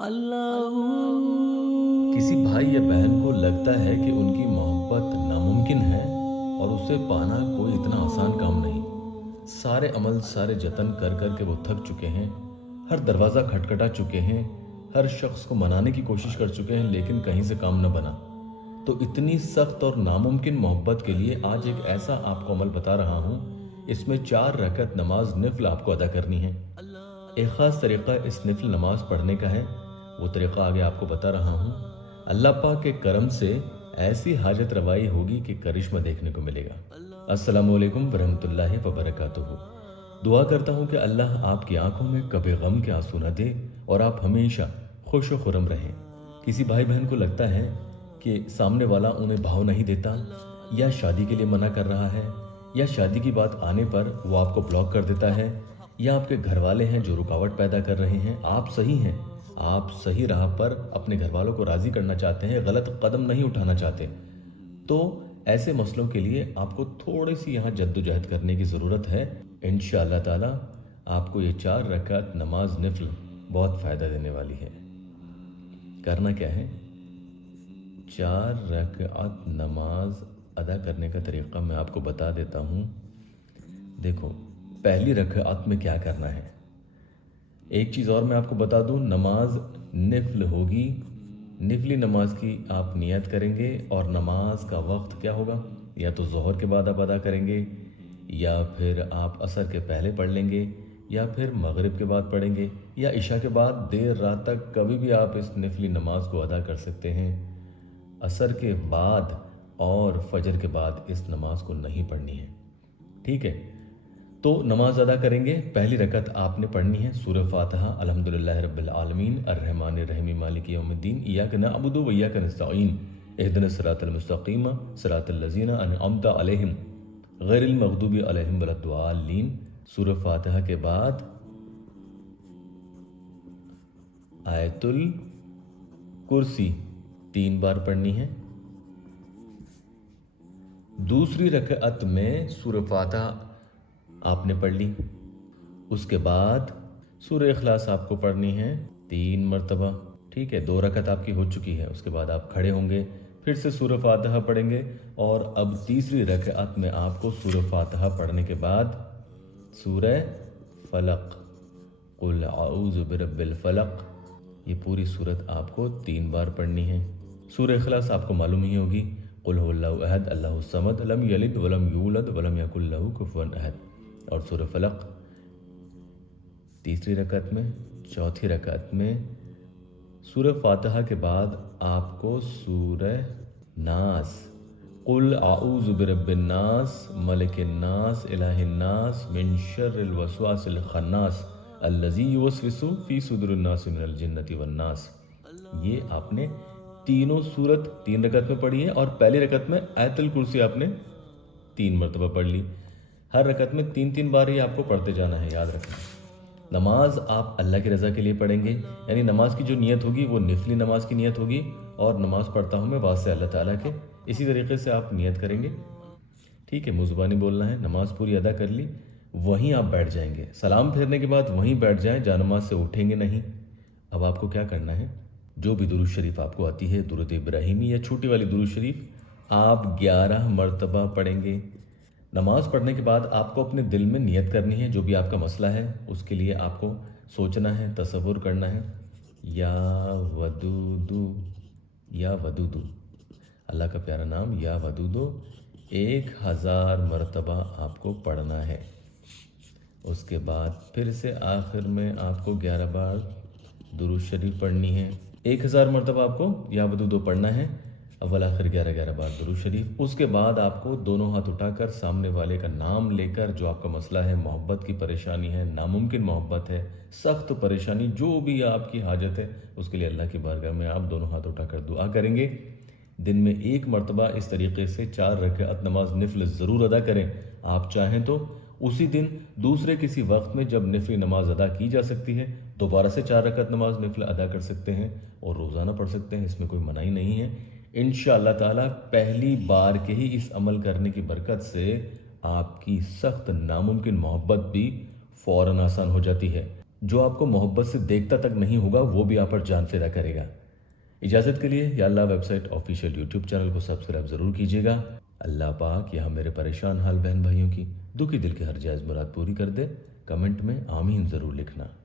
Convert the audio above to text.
اللہ किसी भाई या बहन को लगता है कि उनकी मोहब्बत नामुमकिन है और उसे पाना कोई इतना आसान काम नहीं। सारे अमल सारे जतन कर कर के वो थक चुके हैं, हर दरवाज़ा खटखटा चुके हैं, हर शख्स को मनाने की कोशिश कर चुके हैं, लेकिन कहीं से काम न बना। तो इतनी सख्त और नामुमकिन मोहब्बत के लिए आज एक ऐसा आपको अमल बता रहा हूँ। इसमें 4 रकत नमाज निफल आपको अदा करनी है। एक ख़ास तरीक़ा इस निफल नमाज पढ़ने का है, वो तरीक़ा आगे आपको बता रहा हूँ। अल्लाह पाक के करम से ऐसी हाजत रवाई होगी कि करिश्मा देखने को मिलेगा। अस्सलामु अलैकुम वरहमतुल्लाहि वबरकातुहू। दुआ करता हूँ कि अल्लाह आपकी आंखों में कभी गम के आंसू न दे और आप हमेशा खुश व खुरम रहें। किसी भाई बहन को लगता है कि सामने वाला उन्हें भाव नहीं देता, या शादी के लिए मना कर रहा है, या शादी की बात आने पर वो आपको ब्लॉक कर देता है, या आपके घर वाले हैं जो रुकावट पैदा कर रहे हैं। आप सही हैं, आप सही राह पर अपने घर वालों को राज़ी करना चाहते हैं, गलत कदम नहीं उठाना चाहते। तो ऐसे मसलों के लिए आपको थोड़ी सी यहाँ जद्दोजहद करने की ज़रूरत है। इंशाअल्लाह ताला आपको ये 4 रकात नमाज निफल बहुत फ़ायदा देने वाली है। करना क्या है, 4 रकात नमाज अदा करने का तरीक़ा मैं आपको बता देता हूँ। देखो, पहली रकात में क्या करना है। एक चीज़ और मैं आपको बता दूँ, नमाज निफल होगी। निफली नमाज की आप नियत करेंगे और नमाज का वक्त क्या होगा, या तो ज़ोहर के बाद आप अदा करेंगे, या फिर आप असर के पहले पढ़ लेंगे, या फिर मगरिब के बाद पढ़ेंगे, या इशा के बाद। देर रात तक कभी भी आप इस निफली नमाज को अदा कर सकते हैं। असर के बाद और फजर के बाद इस नमाज को नहीं पढ़नी है, ठीक है। तो नमाज अदा करेंगे। पहली रकत आपने पढ़नी है सूरह फातिहा, अल्हम्दुलिल्लाहि रब्बिल आलमीन अर्रहमानिर रहीम मालिकि यौमिद्दीन, इय्याका नअबुदु व इय्याका नस्तईन, इहदिनस सिरातल मुस्तकीम सिरातल लज़ीना अनअमता अलैहिम गैरिल मग़दूबि अलैहिम वलद्दाल्लीन। सूरह फातिहा के बाद आयतुल कुर्सी 3 बार पढ़नी है। दूसरी रकअत में सूरह फातिहा आपने पढ़ ली, उसके बाद सूरह इखलास आपको पढ़नी है 3 मरतबा, ठीक है। 2 रकअत आपकी हो चुकी है। उसके बाद आप खड़े होंगे, फिर से सूरह फातिहा पढ़ेंगे, और अब तीसरी रकअत में आपको सूरह फातिहा पढ़ने के बाद सूरह फलक, कुल आऊज़ु बिरब्बिल फलक, ये पूरी सूरत आपको 3 बार पढ़नी है। सूरह इखलास आपको मालूम ही होगी, कुल हुवल्लाहु अहद अल्लाहु समद लम यलिद वलम यूलद वलम यकुल लहू कुफुवन अहद। और सूरह फलक तीसरी रकअत में। चौथी रकअत में सूरह फातिहा के बाद आपको सूरह नास, कुल आऊज़ु बिरब्बिन नास मलिकिन नास इलाहिन नास मिन शर्रिल वसवासिल खन्नास अल्लज़ी युवस्विसु फी सुदुरिन नास मिनल जिन्नति वन नास, ये आपने तीनों सूरत 3 रकअत में पढ़ी है। और पहली रकअत में आयतुल कुर्सी आपने 3 मरतबा पढ़ ली। हर रकअत में 3-3 बार ही आपको पढ़ते जाना है, याद रखना। नमाज आप अल्लाह की रज़ा के लिए पढ़ेंगे, यानी नमाज की जो नियत होगी वो निफली नमाज की नियत होगी, और नमाज पढ़ता हूँ मैं वास्ते अल्लाह ताला के, इसी तरीके से आप नियत करेंगे, ठीक है। मुज़बानी बोलना है। नमाज पूरी अदा कर ली, वहीं आप बैठ जाएंगे। सलाम फेरने के बाद वहीं बैठ जाएं, जानमाज से उठेंगे नहीं। अब आपको क्या करना है, जो भी दुरूद शरीफ आपको आती है, दुरूद इब्राहिमी या छोटी वाली दुरूद शरीफ, आप 11 मरतबा पढ़ेंगे। नमाज पढ़ने के बाद आपको अपने दिल में नियत करनी है, जो भी आपका मसला है उसके लिए आपको सोचना है, तसव्वुर करना है। या वदूदू, या वदूदू, अल्लाह का प्यारा नाम या वदूदू 1000 मरतबा आपको पढ़ना है। उसके बाद फिर से आखिर में आपको 11 बार दुरूद शरीफ पढ़नी है। 1000 मरतबा आपको या वदूदू पढ़ना है, अव्वल आखिर 11-11 बार दुरूद शरीफ। उसके बाद आपको दोनों हाथ उठाकर सामने वाले का नाम लेकर, जो आपका मसला है, मोहब्बत की परेशानी है, नामुमकिन मोहब्बत है, सख्त परेशानी, जो भी आपकी हाजत है, उसके लिए अल्लाह की बारगाह में आप दोनों हाथ उठाकर दुआ करेंगे। दिन में 1 मरतबा इस तरीके से 4 रकात नमाज निफल ज़रूर अदा करें। आप चाहें तो उसी दिन दूसरे किसी वक्त में जब निफली नमाज अदा की जा सकती है, दोबारा से 4 रकात नमाज निफल अदा कर सकते हैं, और रोज़ाना पढ़ सकते हैं, इसमें कोई मनाही नहीं है। इंशाअल्लाह ताला पहली बार के ही इस अमल करने की बरकत से आपकी सख्त नामुमकिन मोहब्बत भी फ़ौरन आसान हो जाती है। جو آپ کو محبت سے دیکھتا تک نہیں ہوگا وہ بھی آپ پر جان فدا کرے گا۔ اجازت کے لیے یا اللہ website official YouTube channel کو سبسکرائب ضرور کیجیے گا۔ اللہ پاک یہاں میرے پریشان حال بہن بھائیوں کی دکھی دل کے ہر جائز مراد پوری کر دے۔ کمنٹ میں آمین ضرور لکھنا۔